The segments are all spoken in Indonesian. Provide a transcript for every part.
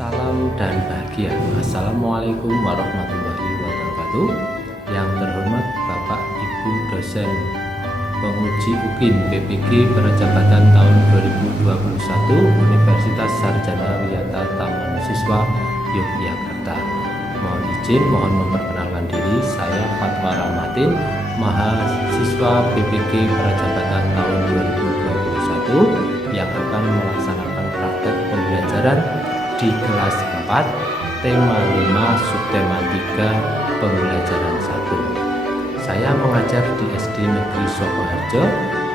Salam dan bahagia. Assalamualaikum warahmatullahi wabarakatuh. Yang terhormat Bapak Ibu dosen penguji UKIN PPG Perjabatan tahun 2021 Universitas Sarjana Wiyata Taman Siswa Yogyakarta. Mohon izin, mohon memperkenalkan diri. Saya Fatwa Rahmatin, mahasiswa PPG Perjabatan tahun 2021 yang akan melaksanakan praktek pembelajaran di kelas 4, tema 5, subtema 3, pembelajaran 1. Saya mengajar di SD Negeri Sukoharjo,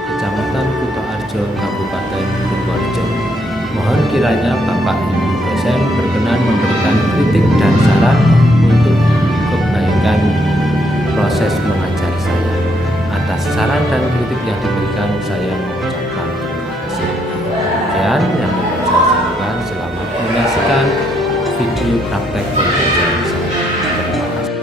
Kecamatan Kutoarjo, Kabupaten Purworejo. Mohon kiranya Bapak Ibu dosen berkenan memberikan kritik dan saran untuk kebaikan proses mengajar saya. Atas saran dan kritik yang diberikan, saya mengucapkan terima kasih. Demikian yang dapat saya sampaikan. Selamat menyaksikan video praktek pembelajaran saya. Terima kasih.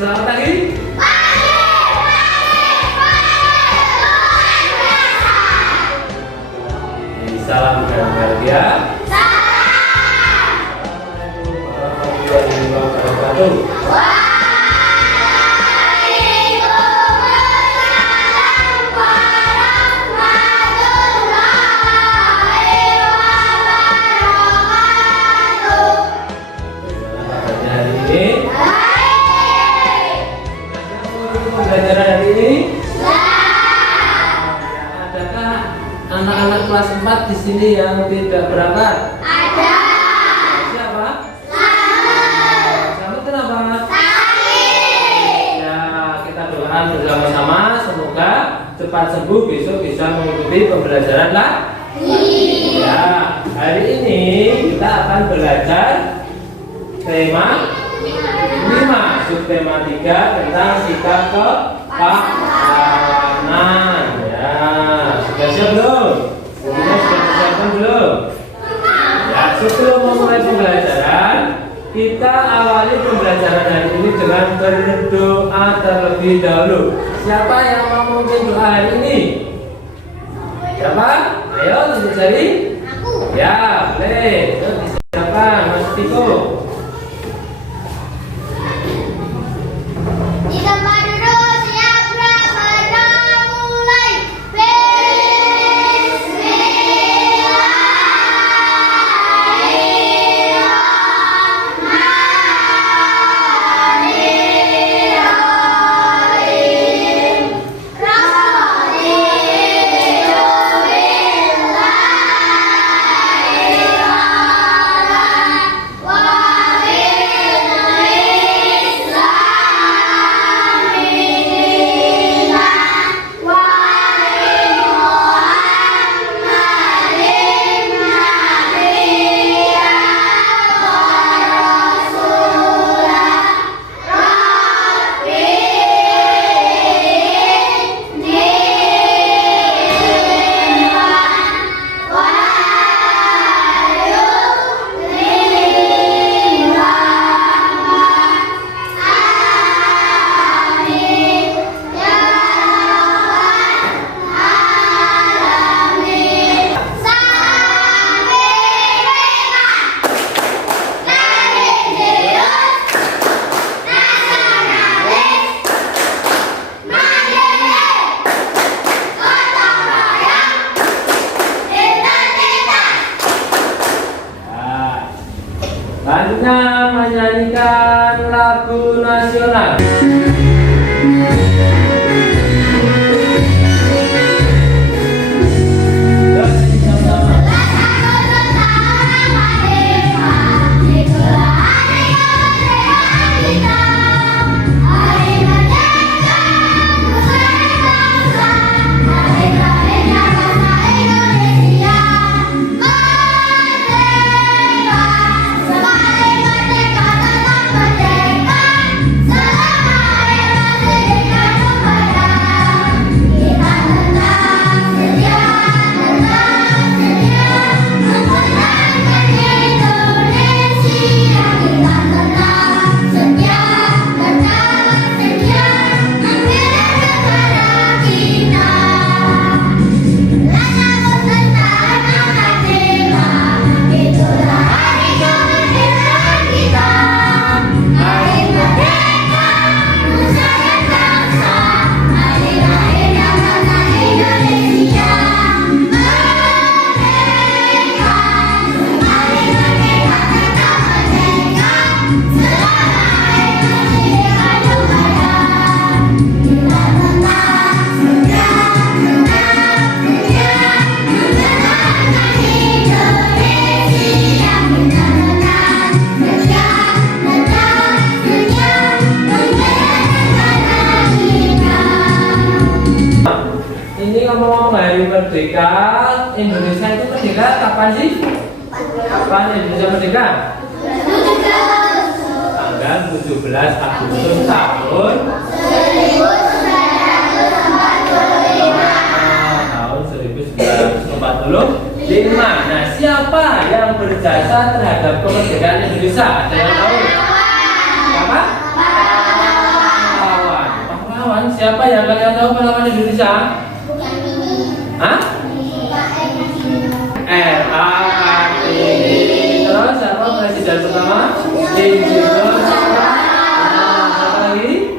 Selamat pagi. Salam dan bahagia. Assalamualaikum warahmatullahi wabarakatuh. Pembelajaran hari ini? Adakah anak-anak kelas 4 di sini yang tidak berangkat? Ada. Siapa? Selamat kenapa? Ya, kita doakan bersama-sama semoga cepat sembuh, besok bisa mengikuti pembelajaran lagi. Ya, hari ini kita akan belajar tema 5, subtema 3 tentang sikap kepahlawanan. Ya, sudah siap belum? Bukunya sudah disiapkan belum? Ya, sebelum memulai pembelajaran, kita awali pembelajaran hari ini dengan berdoa terlebih dahulu. Siapa yang mau memimpin doa hari ini? Siapa? Ayo, tunjuk jari. Ya, boleh. Yuk, disiapkan, Mas Tiko. Selanjutnya menyanyikan lagu nasional. ini ngomong-ngomong hari merdeka, Indonesia itu merdeka kapan sih? Kapan Indonesia merdeka? Tanggal 17 Agustus tahun 1945. Nah, siapa yang berjasa terhadap kemerdekaan Indonesia? Ada yang tahu? Siapa? Pahlawan. Pahlawan. Siapa yang kalian tahu pahlawan Indonesia? Hah? R.A. Kartini. Terus siapa presiden pertama? Insinyur. Siapa lagi?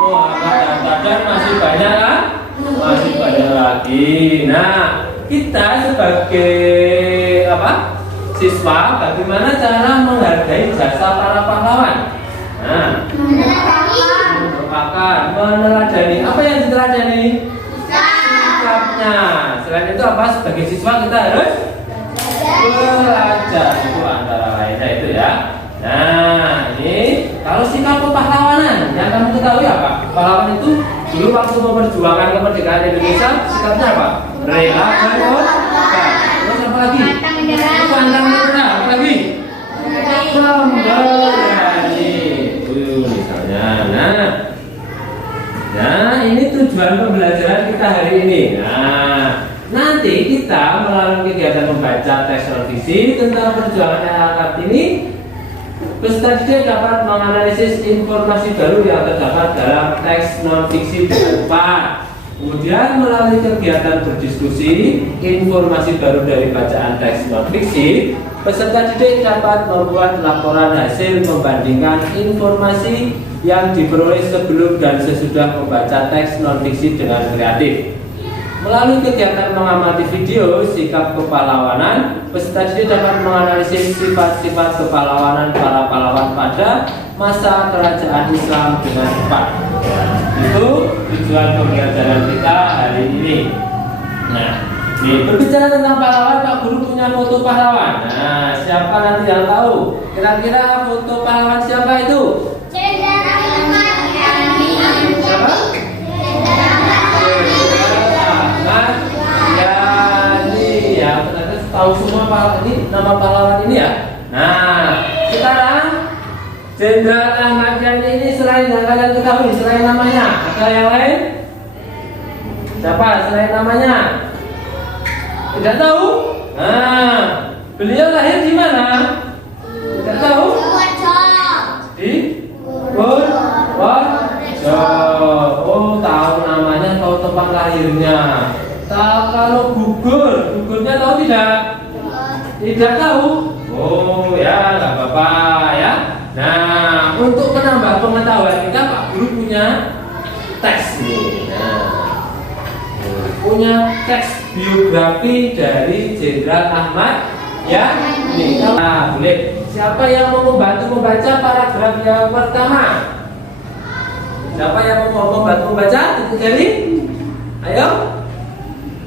Muhammad Hatta. Masih banyak kan? Masih banyak lagi. Nah, kita sebagai siswa, bagaimana cara menghargai jasa para pahlawan? Nah, merupakan meneladani. Apa yang diteladani? Sikapnya. Selain itu apa? Sebagai siswa kita harus belajar. Itu antara lainnya itu ya. Nah, ini kalau sikap kepahlawanan yang kamu ketahui apa? Pahlawan itu dulu waktu memperjuangkan kemerdekaan Indonesia, sikapnya apa? Rela berkorban. Terus apa lagi? Pantang menyerah. Apa lagi? Memberani. Misalnya. Nah, ini tujuan pembelajaran kita hari ini. Nah, nanti kita melalui kegiatan membaca teks non fiksi tentang perjuangan R.A. Kartini, peserta didik dapat menganalisis informasi baru yang terdapat dalam teks non fiksi dengan cepat. Kemudian melalui kegiatan berdiskusi informasi baru dari bacaan teks non fiksi, peserta didik dapat membuat laporan hasil membandingkan informasi yang diperoleh sebelum dan sesudah membaca teks non fiksi dengan kreatif. Melalui kegiatan mengamati video sikap kepahlawanan, peserta didik dapat menganalisis sifat-sifat kepahlawanan para pahlawan pada masa kerajaan Islam dengan cepat. Itu tujuan pembelajaran kita hari ini. Nah, berbicara tentang pahlawan, Pak Guru punya foto pahlawan. Nah, siapa nanti yang tahu? Kira-kira foto pahlawan siapa itu? Siapa? Ya, ternyata tahu semua pahlawan ini, nama pahlawan ini ya. Nah, sekarang Jenderal Ahmad Yani ini selain yang kalian ketahui, selain namanya, ada yang lain? Siapa selain namanya? Tidak tahu? Nah, beliau lahir di mana? Tidak tahu? Di Purworejo. Oh, tahu namanya, tahu tempat lahirnya. Kalau gugurnya tahu tidak? Tidak tahu? Oh ya, nggak apa-apa ya. Nah, untuk menambah pengetahuan kita, Pak Guru punya teks nih. Nah, punya teks biografi dari Jenderal Ahmad Yani. Nah, boleh. Siapa yang mau membantu membaca paragraf yang pertama? Siapa yang mau membantu membaca? Titik jari. Ayo.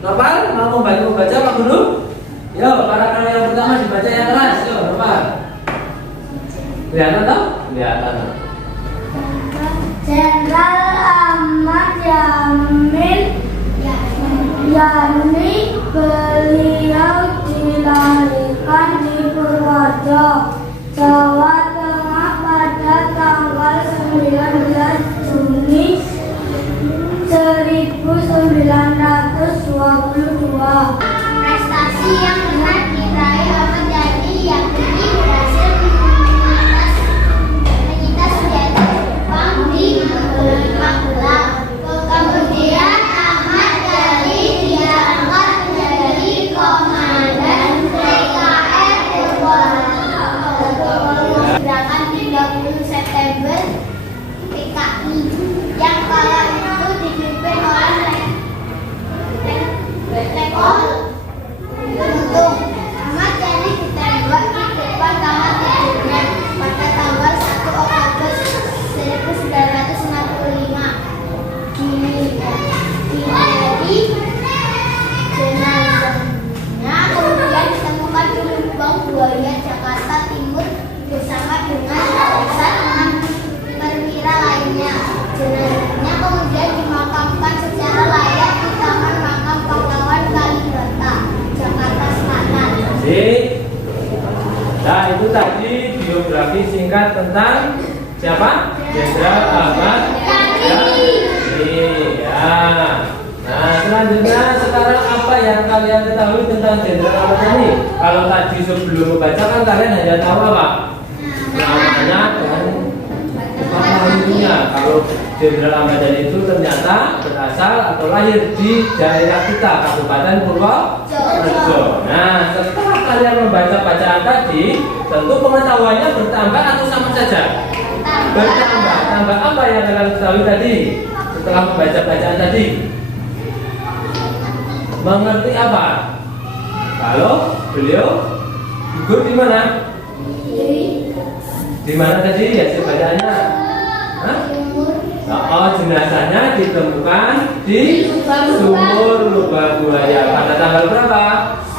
Nopal, mau membantu membaca Pak Guru? Yo, paragraf yang pertama dibaca yang keras. Yo, Nopal. Kelihatan toh? Kelihatan. Jenderal Ahmad Yani beliau dilahirkan di Purworejo, Jawa Tengah pada tanggal 19 Juni 1922. Prestasi yang benar diraih Ahmad Yani yakni berhasil menyita senjata Jepang di Magelang. Kemudian Ahmad Yani diangkat menjadi komandan PKR Purworejo. Gerakan 30 September PKI yang kala itu dipimpin oleh Lekol Untung. Ahmad Yani ditembak di depan kamar tidurnya pada tanggal 1 Oktober 1965. Di jenazahnya kemudian ditemukan di Lubang Buaya, Jakarta Timur bersama dengan jenazah 6 perwira lainnya. Jenazahnya kemudian dimakamkan singkat tentang siapa? Jenderal Ahmad Yani. Ya. Nah, selanjutnya sekarang apa yang kalian ketahui tentang Jenderal Ahmad Yani? Kalau tadi sebelum membaca kan kalian hanya tahu apa? Namanya dan pengalamannya. Kalau Jenderal Ahmad Yani itu ternyata berasal atau lahir di daerah kita, Kabupaten Purworejo. Nah, setelah kalian membaca bacaan tadi, tentu pengetahuannya bertambah atau sama saja? Bertambah. Tambah apa yang kalian ketahui tadi setelah membaca bacaan tadi? Mengerti apa? Kalau beliau gugur di mana? Di mana tadi ya bacaannya? Hah? Oh, jenazahnya ditemukan di sumur lubang buaya pada tanggal berapa?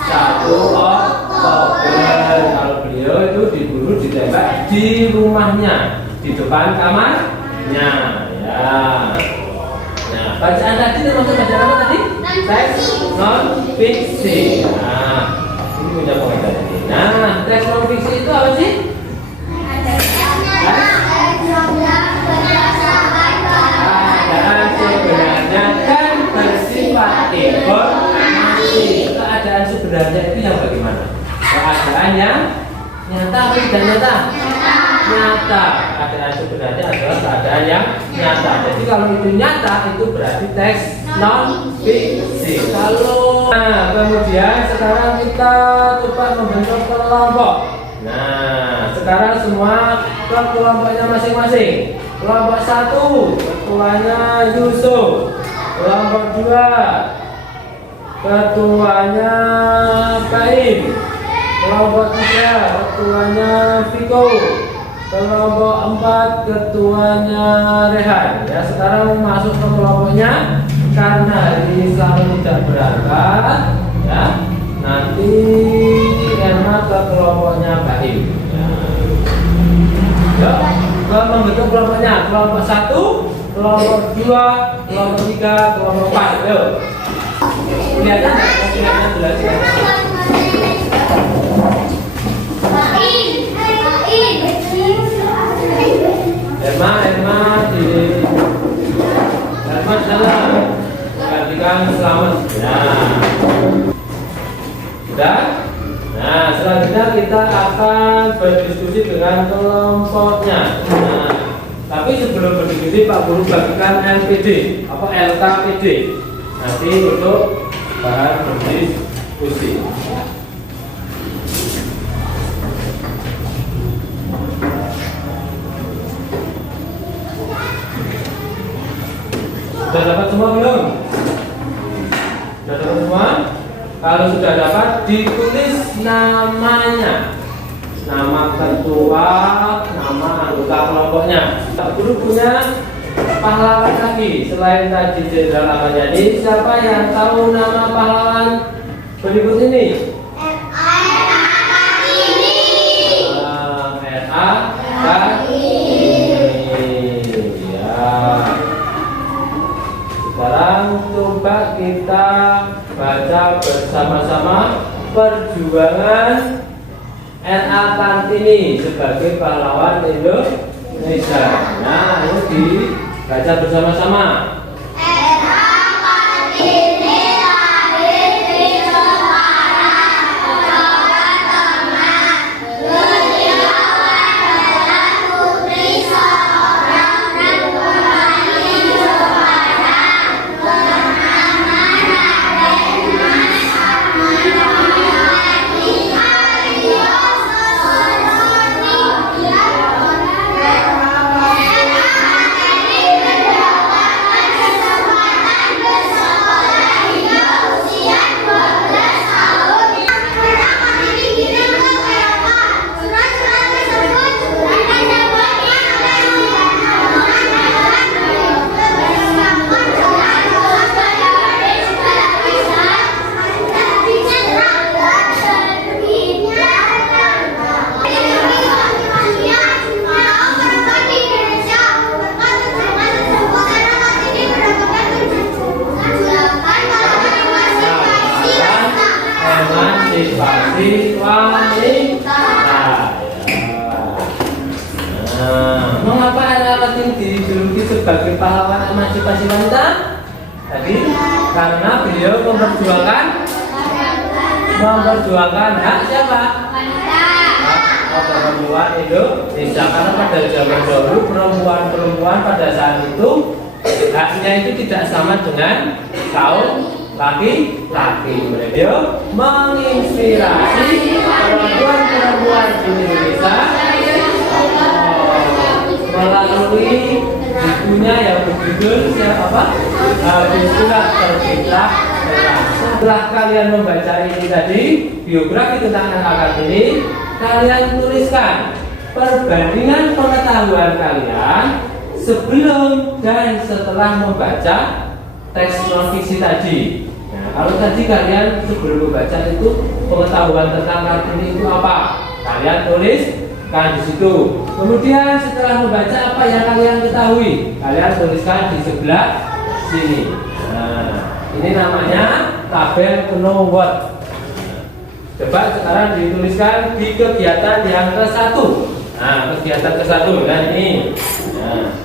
1 Oktober. Kalau beliau itu diburu ditembak di rumahnya, di depan kamarnya. Ya. Nah, bacaan tadi termasuk bacaan apa tadi? Teks non fiksi. Nah, ini punya pengajar ini. Nah, teks non fiksi itu apa sih? Keadaan sebenarnya kan bersifat informasi. Keadaan sebenarnya itu yang bagaimana? Keadaan yang nyata atau tidak nyata? Nyata. Keadaan sebenarnya adalah keadaan yang nyata. Jadi kalau itu nyata itu berarti teks non fiksi. Nah, kemudian sekarang kita coba membentuk kelompok. Nah, sekarang semua ke kelompoknya masing-masing. Kelompok 1 ketuanya Yusuf. Kelompok 2 ketuanya Baim. Kelompok 3 ketuanya Viko. Kelompok 4 ketuanya Rehan. Ya, sekarang masuk ke kelompoknya karena hari ini selalu tidak berangkat. Ya, nanti Erma ke kelompoknya Baim. Ya, membentuk kelompoknya. Kelompok 1, kelompok 2, kelompok 3, kelompok 4. Ayo. Kelihatan nggak? Kelihatan jelas ya? Erma salah. Gantikan selamat. Nah, sudah. Nah, selanjutnya kita akan berdiskusi dengan kelompoknya. Nah, tapi sebelum berdiskusi Pak Guru bagikan LPD apa LKPD nanti untuk bahan berdiskusi. Sudah dapat semua belum? Sudah dapat semua? Kalau sudah dapat, ditulis namanya, nama ketua, nama anggota kelompoknya. Pak Guru punya pahlawan lagi selain tadi Jenderal Ahmad Yani. Siapa yang tahu nama pahlawan berikut ini? R.A. Kartini. Ya. Sekarang coba kita baca bersama-sama perjuangan R.A. Kartini sebagai pahlawan Indonesia. Nah, ini dibaca bersama-sama. R.A. Kartini lahir di Semarang, Jawa Tengah. Beliau adalah putri seorang Nagari Jepara bernama Raden Mas Armanowati Aryo Sesoroni. emansipasi wanita? Tadi karena beliau memperjuangkan hak siapa? Hak perempuan Indonesia. Karena pada zaman dahulu perempuan pada saat itu haknya itu tidak sama dengan kaum laki-laki. Beliau menginspirasi perempuan di Indonesia melalui bukunya yang berjudul Habislah Tercipta. Setelah kalian membaca ini tadi, biografi tentang anak ini, kalian tuliskan perbandingan pengetahuan kalian sebelum dan setelah membaca teks non-fiksi tadi. Nah, kalau tadi kalian sebelum membaca itu pengetahuan tentang Kartini itu apa? Kalian tuliskan di situ. Kemudian setelah membaca apa yang kalian ketahui, kalian tuliskan di sebelah sini. Nah, ini namanya tabel penowot. Coba sekarang dituliskan di kegiatan yang ke-1. Nah, kegiatan ke-1 kan ini. Nah.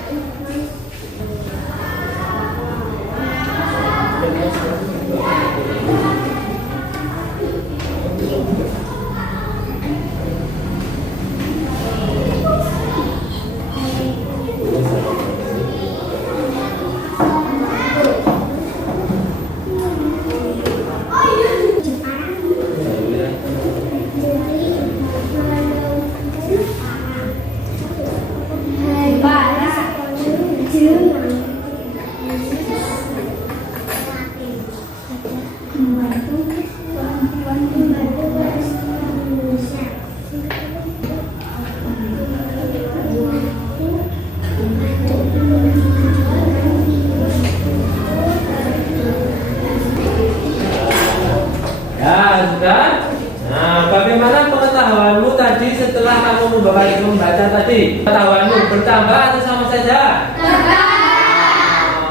Setelah kamu membaca tadi, pengetahuanmu bertambah atau sama saja?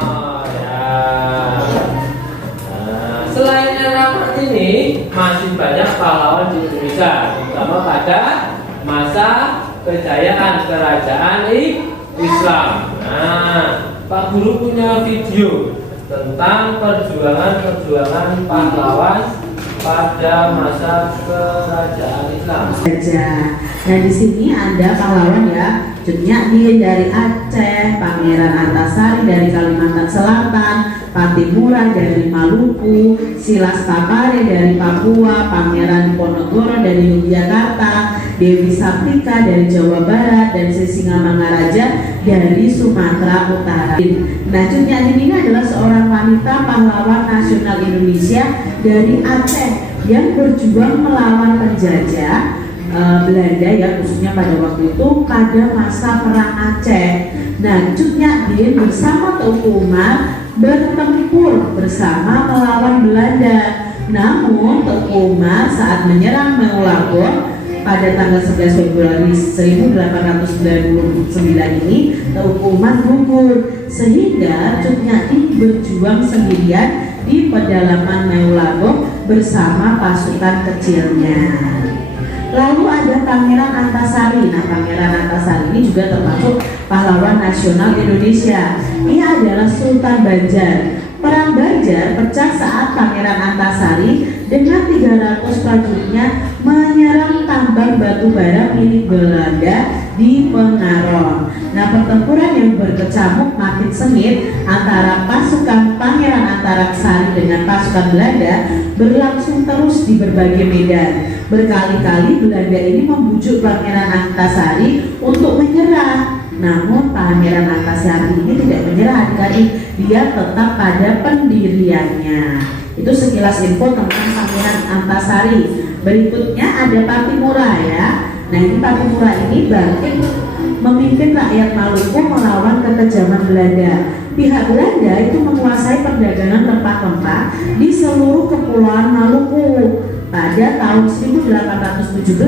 Oh, ya. Nah, selain era Kartini, masih banyak pahlawan di Indonesia, terutama pada masa kejayaan kerajaan Islam. Nah, Pak Guru punya video tentang perjuangan pahlawan pada masa kerajaan Islam. Nah, di sini ada pahlawan ya, Cut Nyak dari Aceh, Pangeran Antasari dari Kalimantan Selatan, Patimura dari Maluku, Silas Papare dari Papua, Pangeran Diponegoro dari Yogyakarta, Dewi Sartika dari Jawa Barat, dan Sisingamangaraja dari Sumatera Utara. Nah, Cut Nyak ini adalah seorang wanita pahlawan nasional Indonesia dari Aceh yang berjuang melawan penjajah Belanda ya, khususnya pada waktu itu pada masa perang Aceh. Nah, Cut Nyak bersama Teuku Umar bertempur bersama melawan Belanda. Namun Teuku Umar saat menyerang Meulabor pada tanggal 11 Februari 1899 ini, Teuku Umar gugur sehingga Cut Nyak berjuang sendirian di pedalaman Meulabor bersama pasukan kecilnya. Lalu ada Pangeran Antasari. Nah, Pangeran Antasari ini juga termasuk pahlawan nasional Indonesia. Ia adalah Sultan Banjar. Perang Banjar pecah saat Pangeran Antasari dengan 300 prajuritnya menyerang tambang batu bara milik Belanda di Pengaron. Nah, pertempuran yang berkecamuk makin sengit antara pasukan Pangeran Antasari dengan pasukan Belanda berlangsung terus di berbagai medan. Berkali-kali Belanda ini membujuk Pangeran Antasari untuk menyerah. Namun Pangeran Antasari ini tidak menyerah, adik-adik. Dia tetap pada pendiriannya. Itu sekilas info tentang Pangeran Antasari. Berikutnya ada Patimura ya. Nah, ini Patimura ini bangkit memimpin rakyat Maluku melawan kekejaman Belanda. Pihak Belanda itu menguasai perdagangan rempah-rempah di seluruh kepulauan Maluku. Pada tahun 1817,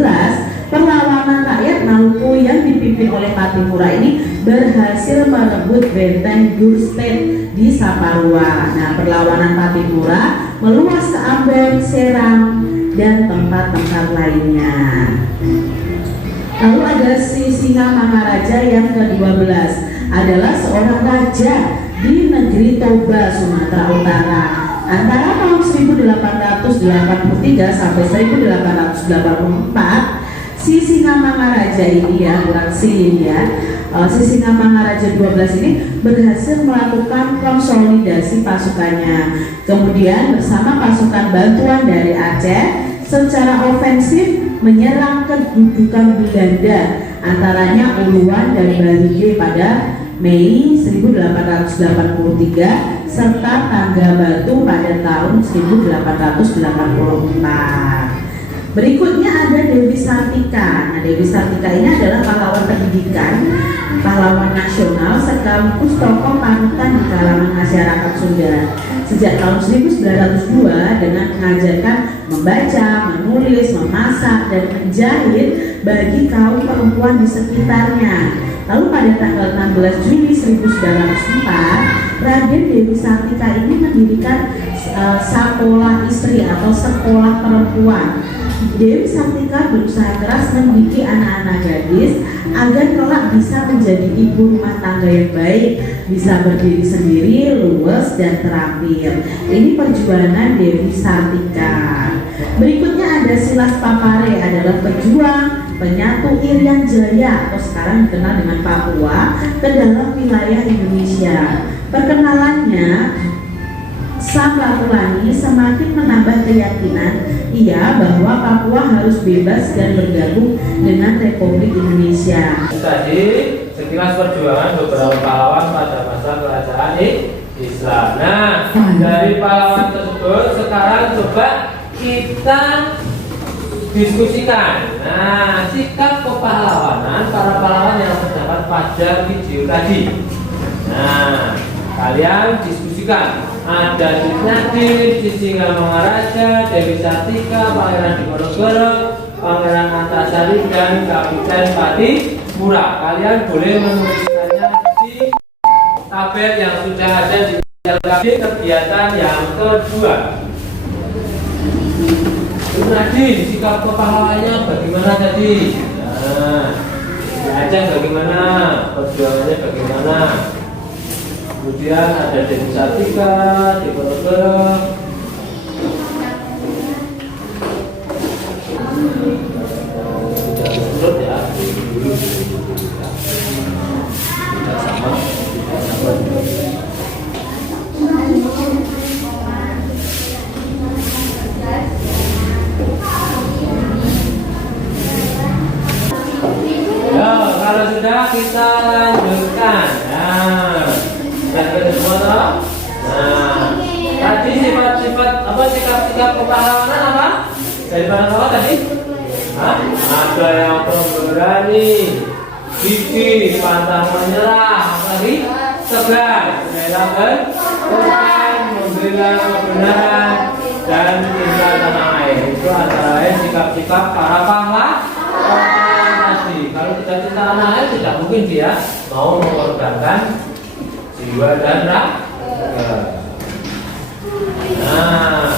perlawanan rakyat Maluku yang dipimpin oleh Patimura ini berhasil merebut benteng Gurstad di Saparua. Nah, perlawanan Patimura meluas ke Ambon, Serang, dan tempat-tempat lainnya. Lalu ada Sisingamangaraja yang ke-12, adalah seorang raja di negeri Toba, Sumatera Utara. Antara tahun 1883 sampai 1884, si Singamangaraja ini ya, kurang silin ya, si Singamangaraja 12 ini berhasil melakukan konsolidasi pasukannya. Kemudian bersama pasukan bantuan dari Aceh secara ofensif menyerang kedudukan Belanda, antaranya Uluan dan Barige pada Mei 1883 serta Tangga Batu pada tahun 1884. Berikutnya ada Dewi Sartika. Nah, Dewi Sartika ini adalah pahlawan pendidikan, pahlawan nasional sekaligus tokoh panutan di kalangan masyarakat Sunda. Sejak tahun 1902 dengan mengajarkan membaca, menulis, memasak, dan menjahit bagi kaum perempuan di sekitarnya. Lalu pada tanggal 16 Juli 1904, Raden Dewi Sartika ini mendirikan sekolah istri atau sekolah perempuan. Dewi Sartika berusaha keras mendidik anak-anak gadis agar kelak bisa menjadi ibu rumah tangga yang baik, bisa berdiri sendiri, luwes, dan terampil. Ini perjuangan Dewi Sartika. Berikutnya ada Silas Papare, adalah pejuang penyatu Irian Jaya atau sekarang dikenal dengan Papua ke dalam wilayah Indonesia. Perkenalannya, Sam Ratulani semakin menambah keyakinan ia bahwa Papua harus bebas dan bergabung dengan Republik Indonesia. Tadi sekilas perjuangan beberapa pahlawan pada masa kerajaan Islam. Nah, dari pahlawan tersebut sekarang coba kita diskusikan. Nah, sikap kepahlawanan para pahlawan yang terdapat pada video tadi. Nah, kalian diskusikan. Ada Nadir, Singamangaraja, Dewi Sartika, Pangeran Diponegoro, Pangeran Antasari, dan Kapiten Patimura. Kalian boleh menuliskannya di tabel yang sudah ada di kegiatan yang kedua. Nadir, sikap kepahlawannya bagaimana tadi? Nah, diajak bagaimana? Perjuangannya bagaimana? Kemudian ada Dewi Sartika, Diponegoro. Tidak turut ya. Tidak sama. Ya, kalau sudah kita lanjutkan. Nah, semua toh? Nah, tadi sifat-sifat apa, sikap-sikap kepahlawanan apa? Dari mana tadi? Hah? Ada yang pemberani, gigih, pantang menyerah, lagi tegar, rela berkorban, membela kebenaran, dan cinta tanah air. Itu antara lain sikap-sikap para pahlawan tadi. Kalau tidak cinta tanah air, tidak mungkin dia mau mengorbankan jiwa dan raga. Nah,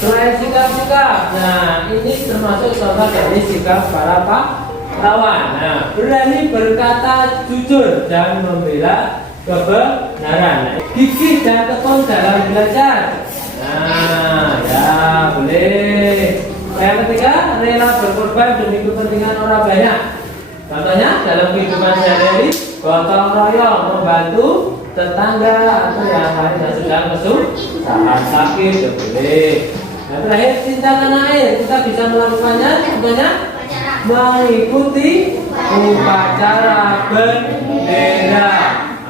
selain sikap-sikap, nah ini termasuk contoh dari sikap para pahlawan. Nah, berani berkata jujur dan membela kebenaran. Gigih dan tekun dalam belajar. Nah, ya boleh. Yang ketiga, rela berkorban demi kepentingan orang banyak. Contohnya dalam kehidupan sehari-hari, gotong royong membantu tetangga atau yang lain yang sedang kesusahan, sakit, ya boleh. Yang terakhir, cinta tanah air, kita bisa melakukannya contohnya mengikuti upacara bendera.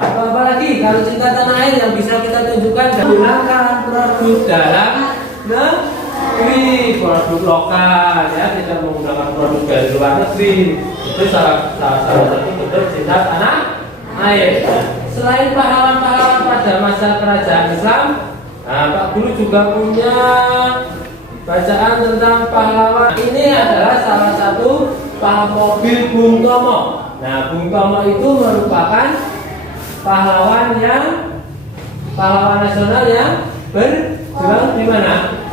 Atau apalagi kalau cinta tanah air yang bisa kita tunjukkan, gunakan produk dalam negeri, produk lokal ya, tidak menggunakan produk dari luar negeri. Itu salah satu bentuk cinta tanah air. Selain pahlawan-pahlawan pada masa kerajaan Islam, nah, Pak Guru juga punya bacaan tentang pahlawan. Ini adalah salah satu mobil Bung Tomo. Nah, Bung Tomo itu merupakan pahlawan nasional yang berjuang di mana?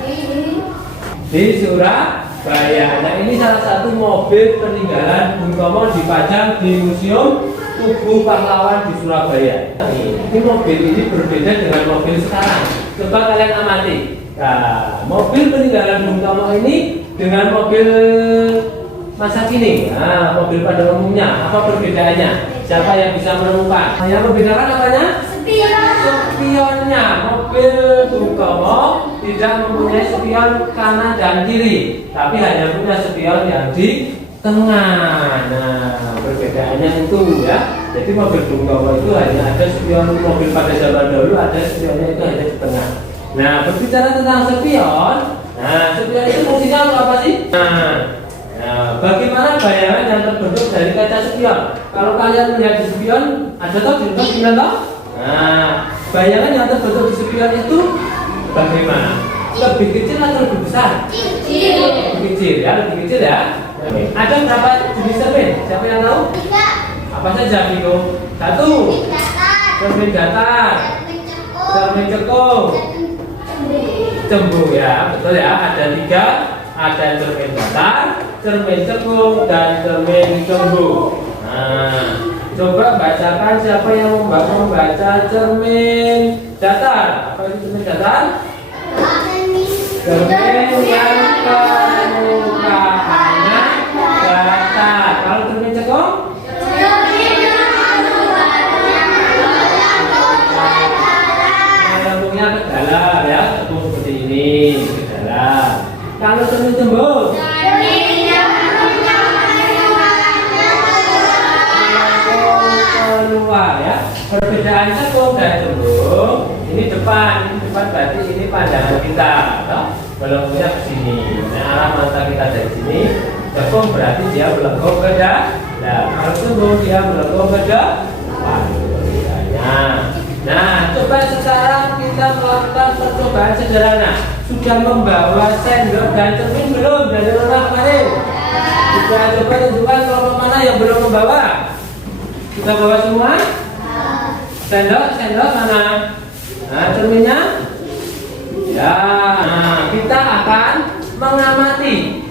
Di Surabaya. Nah, ini salah satu mobil peninggalan Bung Tomo dipajang di Museum Tugu Pahlawan di Surabaya. Ini mobil ini berbeda dengan mobil sekarang. Coba kalian amati. Nah, mobil peninggalan Bung Tomo ini dengan mobil masa kini. Nah, mobil pada umumnya apa perbedaannya? Siapa yang bisa menemukan? Yang membedakan apanya? Spionnya. Mobil Bung Tomo tidak mempunyai spion kanan dan kiri, tapi hanya punya spion yang di tengah. Nah, perbedaannya itu ya. Jadi mobil Bung Tomo itu hanya ada spion, mobil pada zaman dahulu ada spionnya itu hanya di tengah. Nah, berbicara tentang spion, nah spion itu fungsinya untuk apa sih? Nah, bagaimana bayangan yang terbentuk dari kaca spion? Kalau kalian melihat di spion, ada toh di spion toh? Nah, bayangan yang terbentuk di spion itu bagaimana? Lebih kecil atau lebih besar? Lebih kecil ya, lebih kecil ya. Ada berapa jenis cermin? Siapa yang tahu? 3. Apa saja Vino? 1. Cermin datar, cermin cekung, cembung ya, betul ya. Ada 3. Ada cermin datar, cermin cekung, dan cermin cembung. Nah, coba bacakan siapa yang membaca cermin datar. Apa itu cermin datar? Cermin yang permukaannya datar. Kalau cermin cekung? Lambungnya ke dalam ya, cekung seperti ini ke dalam. Kalau cermin cembung? Keluar ya. Perbedaan cekung dan cembung, ini depan berarti ini pandangan kita, toh? Belenggunya ke sini. Nah, arah mata kita dari sini. Cekung berarti dia melengkung ke dalam. Kalau cembung dia melengkung ke depan. Perbedaannya. Nah, coba sekarang kita melakukan percobaan sederhana. Sudah membawa sendok dan cermin belum dari orang kemarin? Sudah coba tunjukkan kelompok mana yang belum membawa? Kita bawa semua? Sendok mana? Nah, cerminnya? Ya, nah, kita akan mengamati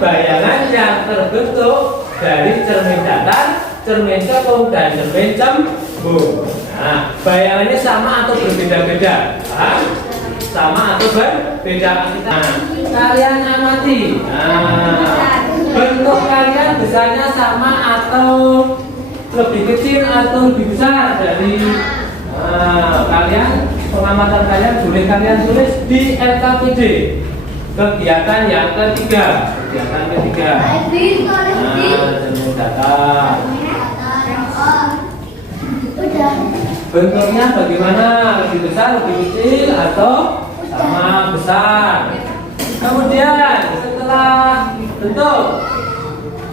bayangan yang terbentuk dari cermin datar, cermin cekung, dan cermin cembung. Nah, bayangannya sama atau berbeda-beda? Sama atau berbeda? Nah, kalian amati. Nah, bentuk kalian besarnya sama atau lebih kecil atau lebih besar dari kalian? Pengamatan kalian boleh kalian tulis di LKPD. Kegiatan yang ketiga. Cermin datar. Bentuknya bagaimana? Lebih besar, lebih kecil, atau sama besar? Kemudian setelah bentuk,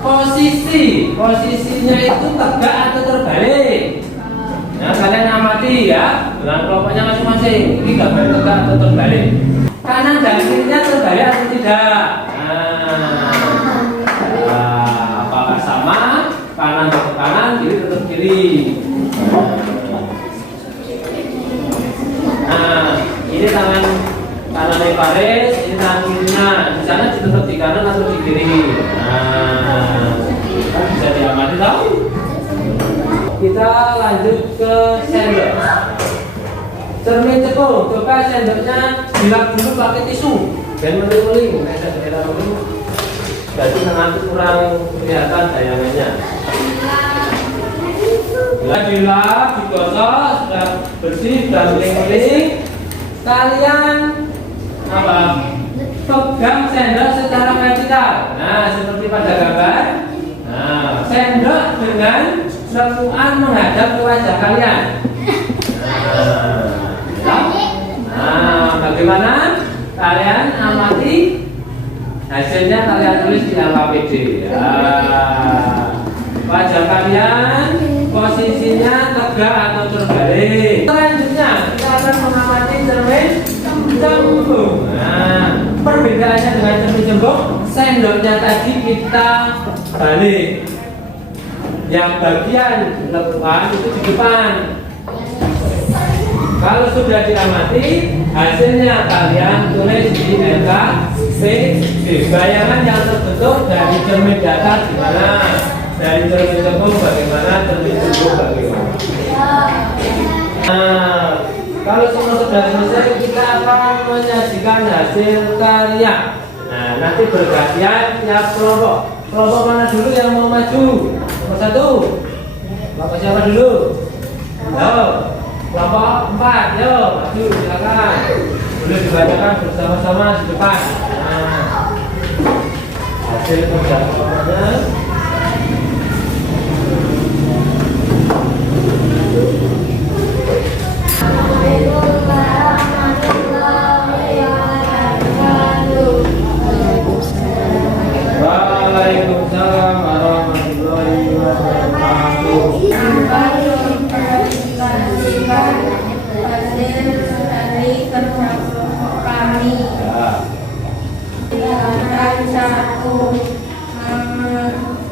posisinya itu tegak atau terbalik? Nah, kalian amati ya dengan kelompoknya masing-masing. Ini gambar tegak atau terbalik? Kanan dan kirinya terbalik atau tidak? Nah, apakah sama? Kanan tetap kanan, kiri tetap kiri. Nah, ini tangan kanannya Faris, ini tangan kirinya. Di sana tetap di kanan atau di kiri? Nah, bisa diamati tahu? Kita lanjut ke sendok. Cermin cekung, coba sendoknya dilap dulu pakai tisu dan meling-meling. Jadi nanti kurang kelihatan tayangannya. Dilap, digosok, sudah bersih, sudah meling-meling. Kalian apa? Pegang sendok secara vertikal. Nah, seperti pada gambar. Nah, sendok dengan lengkungan menghadap ke wajah kalian. Nah, bagaimana? Kalian amati hasilnya, kalian tulis di LKPD. Wajah kalian posisinya tegak atau terbalik. Selanjutnya kita akan mengamati cermin cembung. Nah, perbedaannya dengan cermin cembung, sendoknya tadi kita balik. Yang bagian lengkungan itu di depan. Kalau sudah diamati, hasilnya kalian tulis di LKPD. Bayangan yang terbentuk dari cermin datar di mana? dari cermin cembung bagaimana, cermin tubuh bagaimana. Nah, kalau semua sudah selesai, kita akan menyajikan hasil karya. Nah, nanti bergantian tiap kelompok. Kelompok mana dulu yang mau maju? Nomor 1. Kelompok siapa dulu? Yo, kelompok 4. Yo, maju silakan. Boleh dibacakan bersama-sama di depan. Nah, hasil kerja kelompoknya. Waalaikumsalam warahmatullahi wabarakatuh. Hasil dari kerja kami. Satu,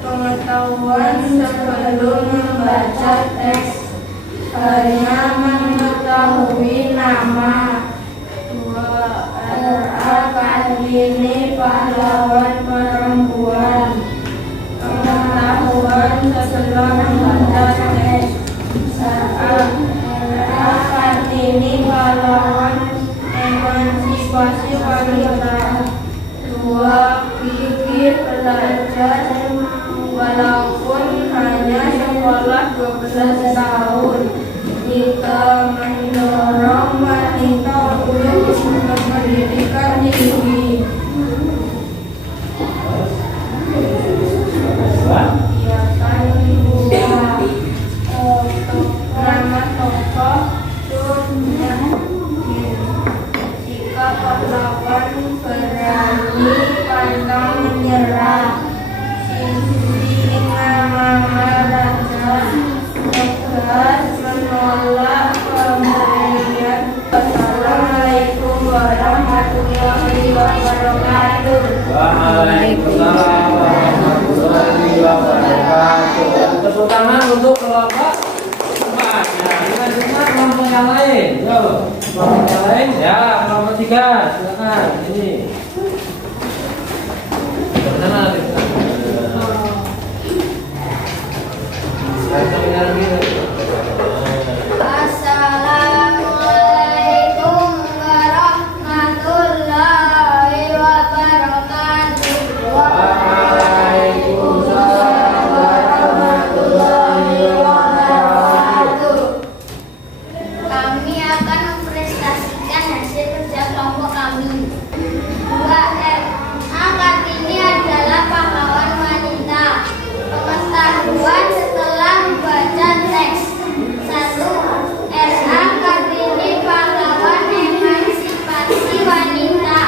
pengetahuan sebelum membaca teks, hanya mengetahui nama. 2. RA Kartini pahlawan perempuan. Pengetahuan setelah membaca teks. RA Kartini pahlawan emansipasi wanita. 2. Kiki belajar walaupun hanya sekolah 12 tahun. 3. Mendorong wanita untuk pendidikan tinggi. Nama tokoh Sunnah. Sikap pahlawan berani pantang menyerah. Singa Maharaja tegas menolak pemberian. Assalamualaikum warahmatullahi wabarakatuh. Waalaikumsalam warahmatullahi wabarakatuh. Tepuk tangan untuk kelompok 4. Ya, selanjutnya kelompok yang lain. Yo, kelompok yang lain. Ya, kelompok 3. Silakan. Ini. Sana lagi. Assalamualaikum warahmatullahi wabarakatuh. Waalaikumsalam warahmatullahi wabarakatuh. Kami akan mempresentasikan hasil kerja kelompok kami. 2. RA Kartini adalah pahlawan wanita. Pengetahuan setelah membaca teks. 1. RA Kartini pahlawan emansipasi wanita.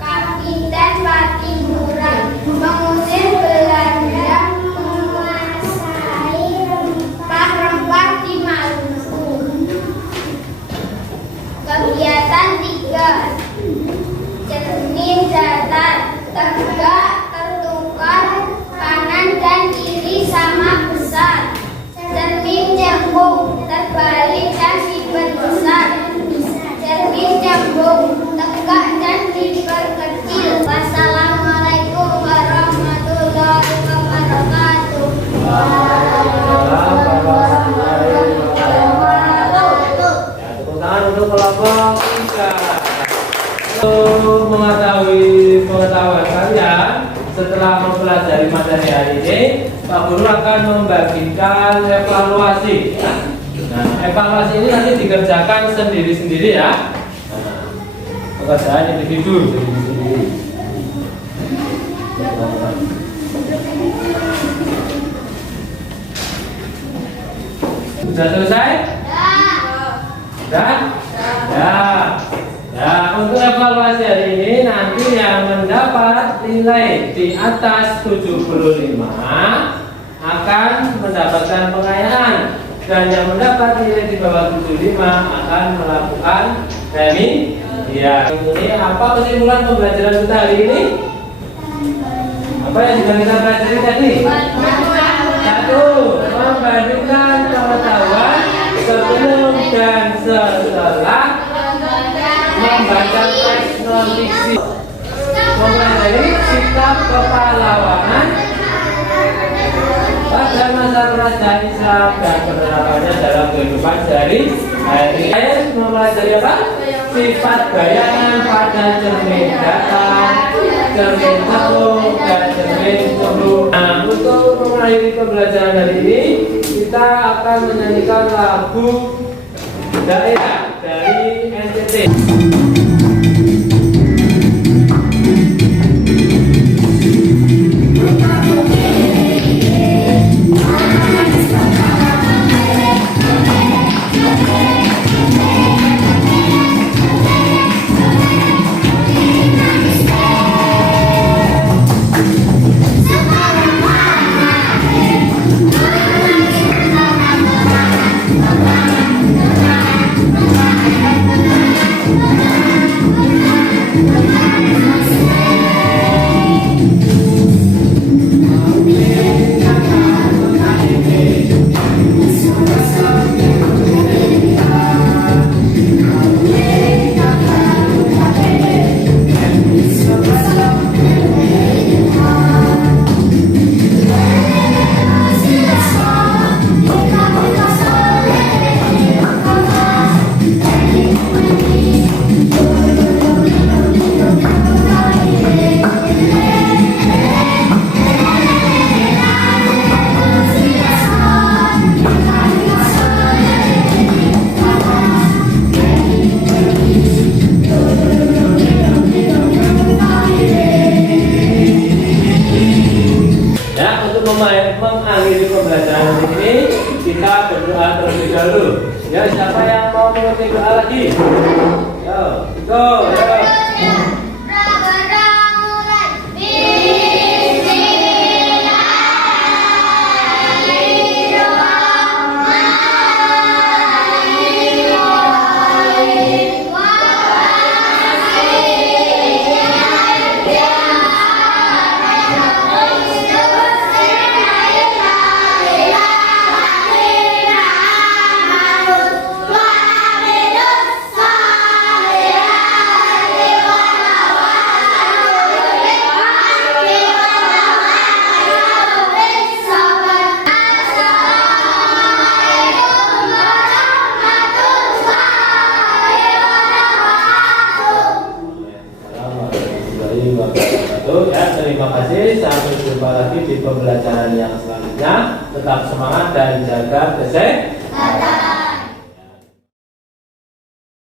Kapiten Patimura mengusir Belanda menguasai rempah-rempah di Maluku. Kegiatan 3. Cermin datar, tegak, tertukar, kanan dan kiri sama besar. Cermin cembung, terbalik dan diperbesar. Cermin cembung, tegak dan diperkecil. Wassalamualaikum warahmatullahi wabarakatuh. Waalaikumsalam warahmatullahi wabarakatuh. Ya, tepuk tangan untuk kelompok 3. Untuk mengetahui pengetahuan kalian setelah mempelajari materi hari ini, Pak Guru akan membagikan evaluasi. Nah, evaluasi ini nanti dikerjakan sendiri-sendiri ya. Nah, pekerjaan individu sendiri-sendiri. Sudah selesai? Sudah? Ya. Ya, untuk evaluasi hari ini nanti yang mendapat nilai di atas 75 akan mendapatkan pengayaan, dan yang mendapat nilai di bawah 75 akan melakukan remi. Ya, ini apa kesimpulan pembelajaran kita hari ini? Apa yang sudah kita pelajari tadi? 1. Membandingkan pengetahuan sebelum dan setelah membaca teks non-fiksi, mempelajari sikap kepahlawanan pada masa kerajaan Islam dan penerapannya dalam kehidupan sehari-hari. Saya mempelajari apa? Sifat bayangan pada cermin datar, cermin telur, dan cermin cembung. Nah, untuk mengakhiri pembelajaran hari ini, kita akan menyanyikan lagu daerah dari NTT. Mengakhiri pembelajaran ini, kita berdoa terlebih dahulu. Ya, siapa yang mau mengikuti doa lagi? Yo, go, yo. Ya, terima kasih. Sampai jumpa lagi di pembelajaran yang selanjutnya. Tetap semangat dan jaga kesehatan.